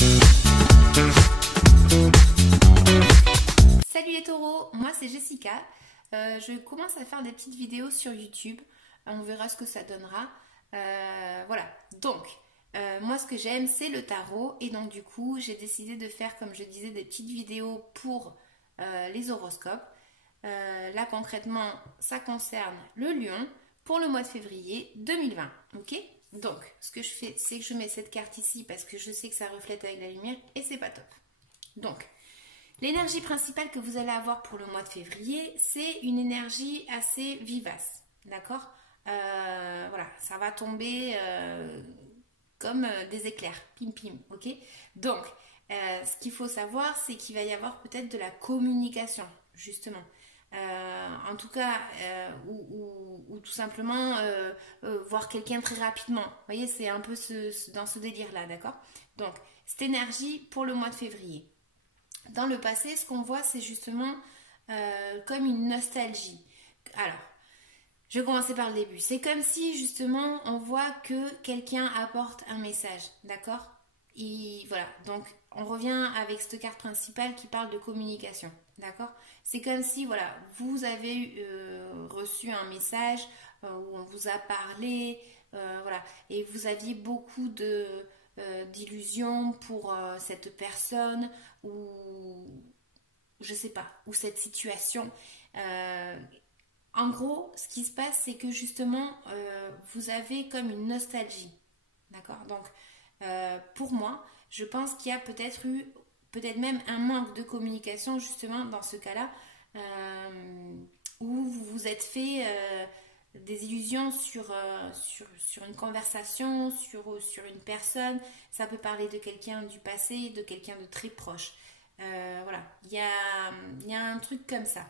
Salut les taureaux, moi c'est Jessica. Je commence à faire des petites vidéos sur YouTube. On verra ce que ça donnera. Voilà, donc moi ce que j'aime c'est le tarot. Et donc du coup j'ai décidé de faire, comme je disais, des petites vidéos pour les horoscopes. Là concrètement ça concerne le lion pour le mois de février 2020. Ok, donc ce que je fais c'est que je mets cette carte ici parce que je sais que ça reflète avec la lumière et c'est pas top. Donc l'énergie principale que vous allez avoir pour le mois de février, c'est une énergie assez vivace, d'accord? Voilà, ça va tomber comme des éclairs, pim pim, ok? Donc, ce qu'il faut savoir, c'est qu'il va y avoir peut-être de la communication, justement. En tout cas, ou tout simplement voir quelqu'un très rapidement. Vous voyez, c'est un peu dans ce délire-là, d'accord? Donc, cette énergie pour le mois de février. Dans le passé, ce qu'on voit, c'est justement comme une nostalgie. Alors, je vais commencer par le début. C'est comme si, justement, on voit que quelqu'un apporte un message, d'accord? Voilà, donc on revient avec cette carte principale qui parle de communication, d'accord? C'est comme si, voilà, vous avez reçu un message où on vous a parlé, voilà, et vous aviez beaucoup d'illusions pour cette personne ou je sais pas, ou cette situation. En gros, ce qui se passe, c'est que justement, vous avez comme une nostalgie. D'accord? Donc, pour moi, je pense qu'il y a peut-être même un manque de communication, justement, dans ce cas-là, où vous vous êtes fait des illusions sur une conversation, sur une personne. Ça peut parler de quelqu'un du passé, de quelqu'un de très proche. Voilà, il y a un truc comme ça.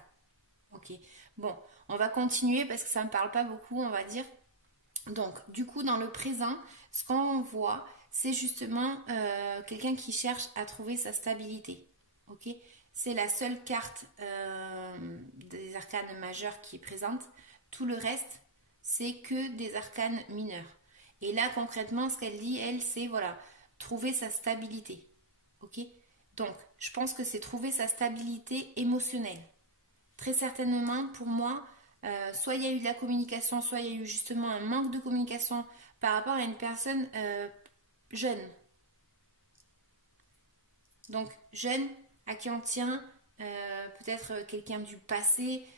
Ok, bon, on va continuer parce que ça ne me parle pas beaucoup, on va dire. Donc, du coup, dans le présent, ce qu'on voit, c'est justement quelqu'un qui cherche à trouver sa stabilité. Ok, c'est la seule carte des arcanes majeures qui est présente. Tout le reste, c'est que des arcanes mineurs. Et là, concrètement, ce qu'elle dit, elle, c'est voilà, trouver sa stabilité. Ok, donc, je pense que c'est trouver sa stabilité émotionnelle. Très certainement, pour moi, soit il y a eu de la communication, soit il y a eu justement un manque de communication par rapport à une personne jeune. Donc, jeune, à qui on tient, peut-être quelqu'un du passé,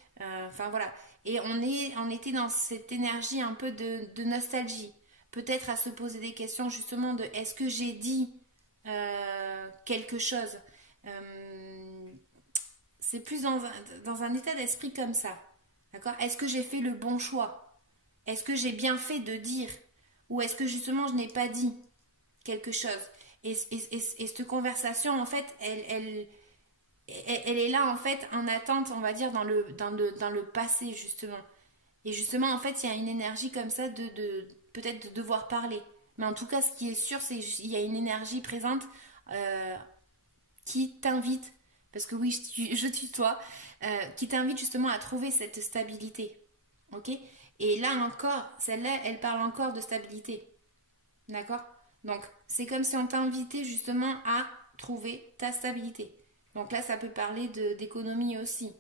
enfin voilà. Et on était dans cette énergie un peu de nostalgie. Peut-être à se poser des questions justement de est-ce que j'ai dit quelque chose c'est plus dans un état d'esprit comme ça. D'accord? Est-ce que j'ai fait le bon choix? Est-ce que j'ai bien fait de dire? Ou est-ce que justement je n'ai pas dit quelque chose? Et cette conversation, en fait, elle est là, en fait, en attente, on va dire, dans le passé, justement. Et justement, en fait, il y a une énergie comme ça peut-être de devoir parler. Mais en tout cas, ce qui est sûr, c'est qu'il y a une énergie présente euh, qui t'invite, parce que oui, je tutoie, qui t'invite justement à trouver cette stabilité. Ok? Et là encore, celle-là, elle parle encore de stabilité. D'accord? Donc, c'est comme si on t'invitait justement à trouver ta stabilité. Donc là, ça peut parler d'économie aussi.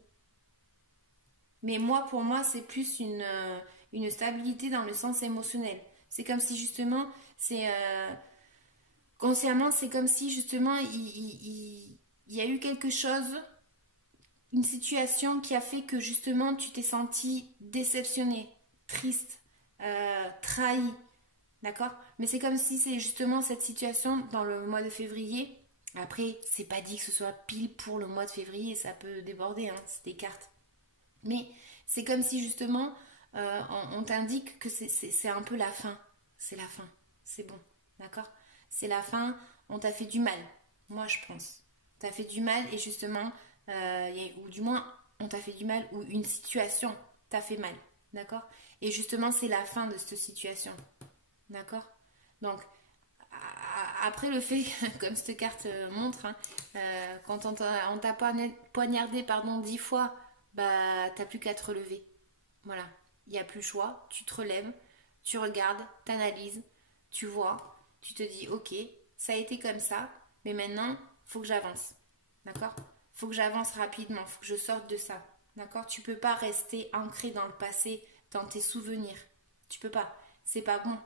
Mais moi, pour moi, c'est plus une stabilité dans le sens émotionnel. C'est comme si justement, consciemment, c'est comme si justement, il y a eu quelque chose, une situation qui a fait que justement, tu t'es senti déceptionné, triste, trahi. D'accord? Mais c'est comme si c'est justement cette situation dans le mois de février. Après, c'est pas dit que ce soit pile pour le mois de février, ça peut déborder, hein, c'est des cartes. Mais c'est comme si justement on t'indique que c'est un peu la fin. C'est la fin. C'est bon. D'accord? C'est la fin. On t'a fait du mal. Moi, je pense. T'as fait du mal et justement, ou du moins, on t'a fait du mal ou une situation t'a fait mal. D'accord? Et justement, c'est la fin de cette situation. D'accord? Donc, après le fait, comme cette carte montre, hein, quand on t'a poignardé 10 fois, bah t'as plus qu'à te relever. Voilà, il n'y a plus le choix, tu te relèves, tu regardes, t'analyses, tu vois, tu te dis ok, ça a été comme ça, mais maintenant, il faut que j'avance. D'accord? Il faut que j'avance rapidement, il faut que je sorte de ça. D'accord? Tu peux pas rester ancré dans le passé, dans tes souvenirs. Tu peux pas. C'est pas bon.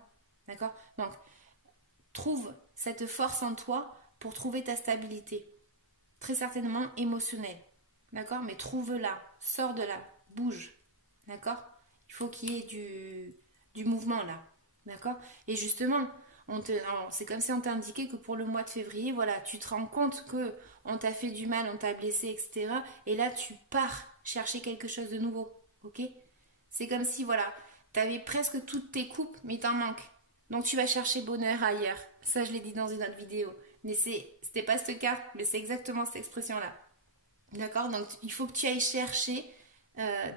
D'accord? Donc, trouve cette force en toi pour trouver ta stabilité. Très certainement émotionnelle. D'accord? Mais trouve-la. Sors de là. Bouge. D'accord? Il faut qu'il y ait du mouvement là. D'accord? Et justement, c'est comme si on t'a indiqué que pour le mois de février, voilà, tu te rends compte que on t'a fait du mal, on t'a blessé, etc. Et là, tu pars chercher quelque chose de nouveau. Ok? C'est comme si, voilà, tu avais presque toutes tes coupes, mais t'en manques. Donc tu vas chercher bonheur ailleurs. Ça, je l'ai dit dans une autre vidéo. Mais c'était pas cette carte, mais c'est exactement cette expression-là. D'accord? Donc il faut que tu ailles chercher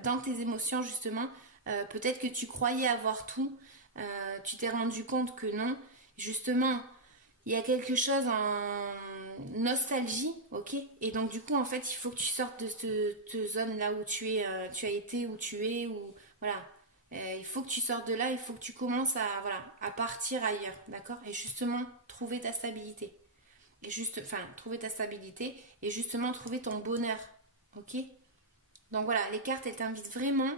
dans tes émotions, justement. Peut-être que tu croyais avoir tout. Tu t'es rendu compte que non. Justement, il y a quelque chose en nostalgie, ok? Et donc du coup, en fait, il faut que tu sortes de cette zone là où tu as été, où tu es, ou voilà. Il faut que tu sortes de là, il faut que tu commences à partir ailleurs, d'accord? Et justement, trouver ta stabilité. Trouver ta stabilité et justement trouver ton bonheur, ok? Donc voilà, les cartes, elles t'invitent vraiment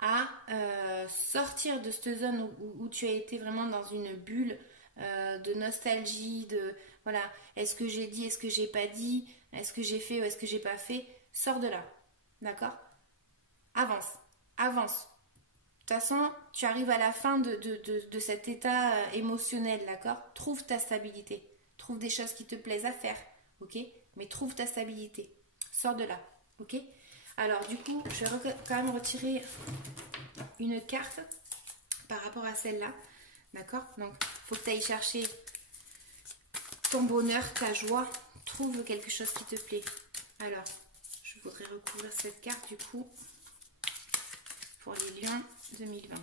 à sortir de cette zone où tu as été vraiment dans une bulle de nostalgie, de voilà, est-ce que j'ai dit, est-ce que j'ai pas dit, est-ce que j'ai fait ou est-ce que j'ai pas fait, sors de là, d'accord? Avance, avance. De toute façon, tu arrives à la fin de cet état émotionnel, d'accord? Trouve ta stabilité, trouve des choses qui te plaisent à faire, ok? Mais trouve ta stabilité, sors de là, ok? Alors du coup, je vais quand même retirer une carte par rapport à celle-là, d'accord? Donc, il faut que tu ailles chercher ton bonheur, ta joie, trouve quelque chose qui te plaît. Alors, je voudrais recouvrir cette carte du coup pour les lions 2020.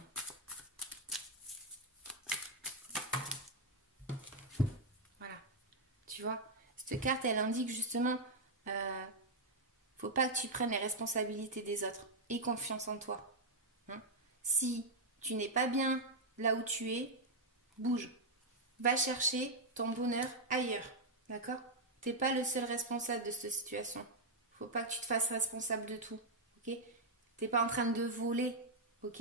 Voilà, tu vois, cette carte, elle indique justement, faut pas que tu prennes les responsabilités des autres. Aie confiance en toi. Hein? Si tu n'es pas bien là où tu es, bouge. Va chercher ton bonheur ailleurs. D'accord? T'es pas le seul responsable de cette situation. Faut pas que tu te fasses responsable de tout. Ok? T'es pas en train de voler. Ok?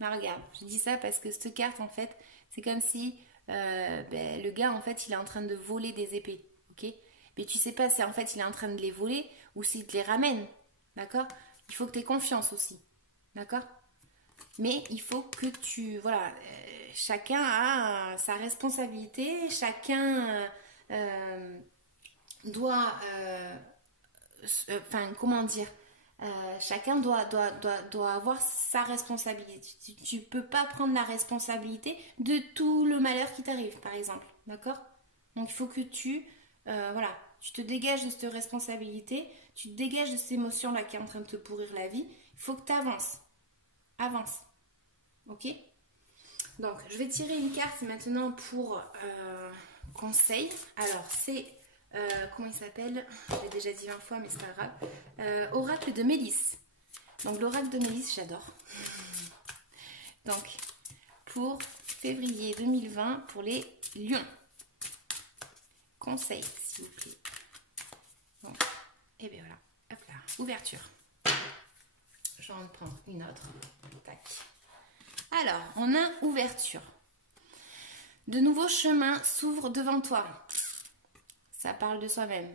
Mais regarde, je dis ça parce que cette carte, en fait, c'est comme si le gars, en fait, il est en train de voler des épées. Ok? Mais tu sais pas si en fait il est en train de les voler ou s'il te les ramène. D'accord? Il faut que tu aies confiance aussi. D'accord? Mais il faut que tu... Voilà, chacun a sa responsabilité, chacun doit... comment dire, chacun doit avoir sa responsabilité. Tu peux pas prendre la responsabilité de tout le malheur qui t'arrive, par exemple. D'accord? Donc il faut que voilà, tu te dégages de cette responsabilité, tu te dégages de cette émotion-là qui est en train de te pourrir la vie. Il faut que tu avances. Avance. Ok? Donc, je vais tirer une carte maintenant pour conseil. Alors, c'est... comment il s'appelle? Je l'ai déjà dit 20 fois, mais c'est pas grave. Oracle de Mélisse. Donc, l'oracle de Mélisse, j'adore. Donc, pour février 2020, pour les lions. Conseil, s'il vous plaît. Bon, et bien voilà. Hop là, ouverture. Je vais en prendre une autre. Tac. Alors, on a ouverture. De nouveaux chemins s'ouvrent devant toi. Ça parle de soi-même.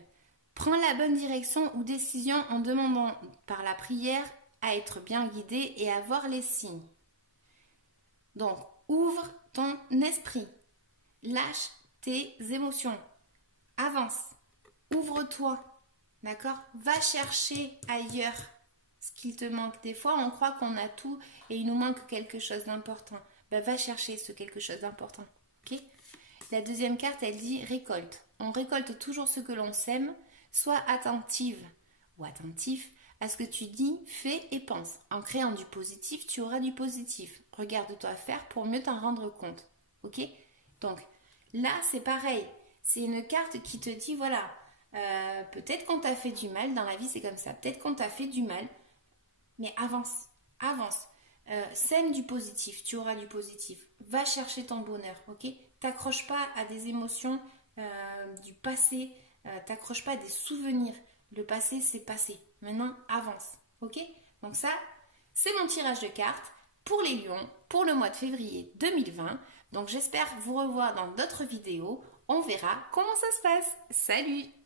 Prends la bonne direction ou décision en demandant par la prière à être bien guidé et à voir les signes. Donc, ouvre ton esprit. Lâche tes émotions. Avance. Ouvre-toi. D'accord? Va chercher ailleurs ce qu'il te manque. Des fois, on croit qu'on a tout et il nous manque quelque chose d'important. Ben, va chercher ce quelque chose d'important. Ok? La deuxième carte, elle dit récolte. On récolte toujours ce que l'on sème. Sois attentive ou attentif à ce que tu dis, fais et penses. En créant du positif, tu auras du positif. Regarde-toi faire pour mieux t'en rendre compte. Ok? Donc, là, c'est pareil. C'est une carte qui te dit, voilà, peut-être qu'on t'a fait du mal, dans la vie c'est comme ça, peut-être qu'on t'a fait du mal, mais avance, avance. Sème du positif, tu auras du positif. Va chercher ton bonheur, ok? T'accroches pas à des émotions du passé, t'accroches pas à des souvenirs. Le passé, c'est passé. Maintenant, avance. Ok? Donc ça, c'est mon tirage de cartes pour les lions pour le mois de février 2020. Donc j'espère vous revoir dans d'autres vidéos. On verra comment ça se passe. Salut!